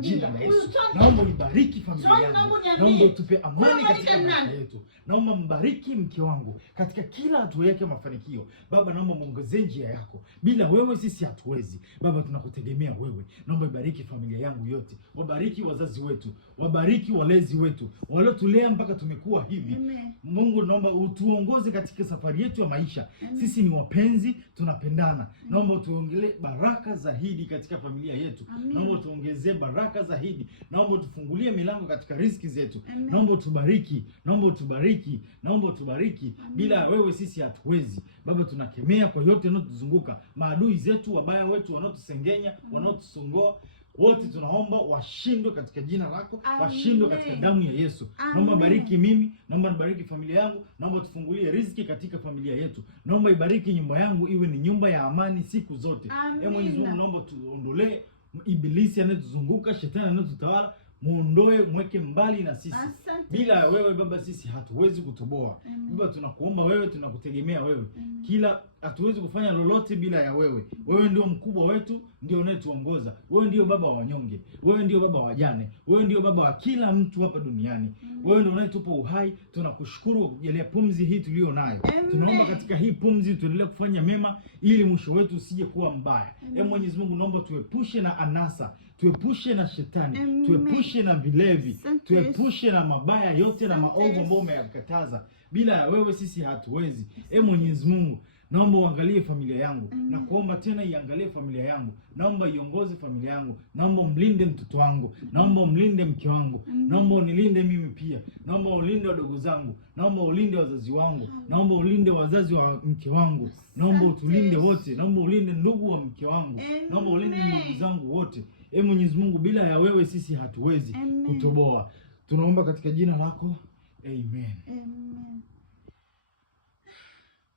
Jina la Yesu, naomba ibariki familia yangu, naomba utupe amani katika maisha yetu, naomba mbariki mke wangu katika kila hatua yake mafanikio. Baba, naomba muongezee njia yako, bila wewe sisi hatuwezi. Baba, tunakutegemea wewe, naomba ibariki familia yangu yote, wabariki wazazi wetu, wabariki walezi wetu waliotulea mpaka tumekuwa hivi. Amen. Mungu, naomba utuongoze katika safari yetu ya maisha. Amen. Sisi ni wapenzi, tunapendana. Naomba utuongelee baraka zaidi katika familia yetu. Amen. Naomba tuongezee baraka zaidi. Naomba tufungulie milango katika riziki zetu. Amen. Naomba utubariki, naomba utubariki, naomba utubariki. Bila wewe sisi hatuwezi. Baba, tunakemea kwa yote yanayotuzunguka, maadui zetu, wabaya wetu, wanaotusengenya, wanaotusongoa, wote tunaomba washindwe katika jina lako. Amen. Washindwe katika damu ya Yesu. Amen. Naomba bariki mimi, naomba nibariki familia yangu, naomba tufungulie riziki katika familia yetu. Naomba ibariki nyumba yangu iwe ni nyumba ya amani siku zote. Mwenyezi Mungu, naomba tuondolee ibilisi anayetuzunguka, shetani anayetutawala, muondoe, mweke mbali na sisi. Asante. Bila wewe Baba sisi hatuwezi kutoboa. Baba, tunakuomba wewe, tunakutegemea wewe. Kila hatuwezi kufanya lolote bila ya wewe. Wewe ndio mkubwa wetu, ndio unayetuongoza. Wewe ndio baba wa wanyonge, wewe ndio baba wa wajane, wewe ndio baba wa kila mtu hapa duniani. Wewe ndio unayetupa uhai. Tunakushukuru kwa kujalia pumzi hii tulio nayo. Tunaomba katika hii pumzi tuendelee kufanya mema ili mwisho wetu usije kuwa mbaya. Mwenyezi Mungu, naomba tuepushe na anasa, tuepushe na shetani, tuepushe na vilevi, tuepushe na mabaya yote na maovu ambayo umeyakataza. Bila ya wewe sisi hatuwezi. Mwenyezi Mungu, naomba uangalie familia yangu. Na kuomba tena iangalie familia yangu. Naomba iongoze familia yangu. Naomba umlinde mtoto wangu. Naomba umlinde mke wangu. Naomba unilinde mimi pia. Naomba ulinde wadogo zangu. Naomba ulinde wazazi wangu. Naomba ulinde wazazi wa mke wangu. Naomba utulinde wote. Naomba ulinde ndugu wa mke wangu. Naomba ulinde ndugu zangu wote. Mwenyezi Mungu, bila ya wewe sisi hatuwezi kutoboa. Tunaomba katika jina lako. Amen. Amen.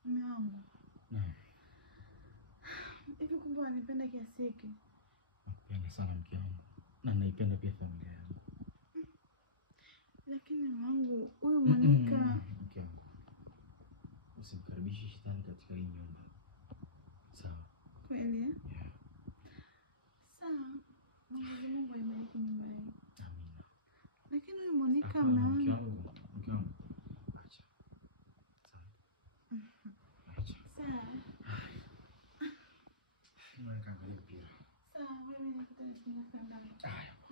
Naam. Hivi kumbe wanipenda kiasi hiki? Napenda sana mke wangu. Na naipenda pia familia yangu. Lakini wangu, huyu Monica... Mke wangu, usimkaribishe shetani katika hii nyumba. Sawa? Kweli? Yeah. Sawa. Mungu aibariki nyumba hii. Amina. Lakini huyu Monica mke wangu. Acha. Acha. Sawa. Monica, pia. Sawa, wewe nakupenda.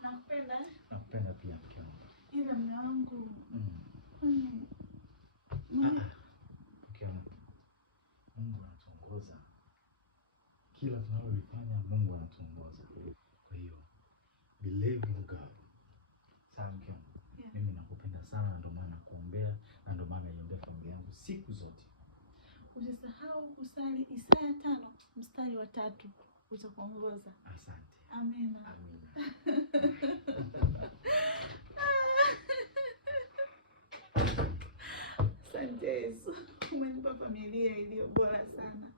Nakupenda. Nakupenda pia mke wangu. Ila mume wangu. Mke wangu, Mungu anatuongoza. Kila tunalolifanya Mungu anatuongoza. Kwa hiyo believe in God. Sawa mke wangu? Yeah. Mimi nakupenda sana, ndio maana nakuombea na ndio maana naiombea familia yangu siku zote. Usisahau kusali Isaya 5:3 utakuongoza. Asante. Amina. Amina. Asante Yesu. Umenipa familia iliyo bora sana.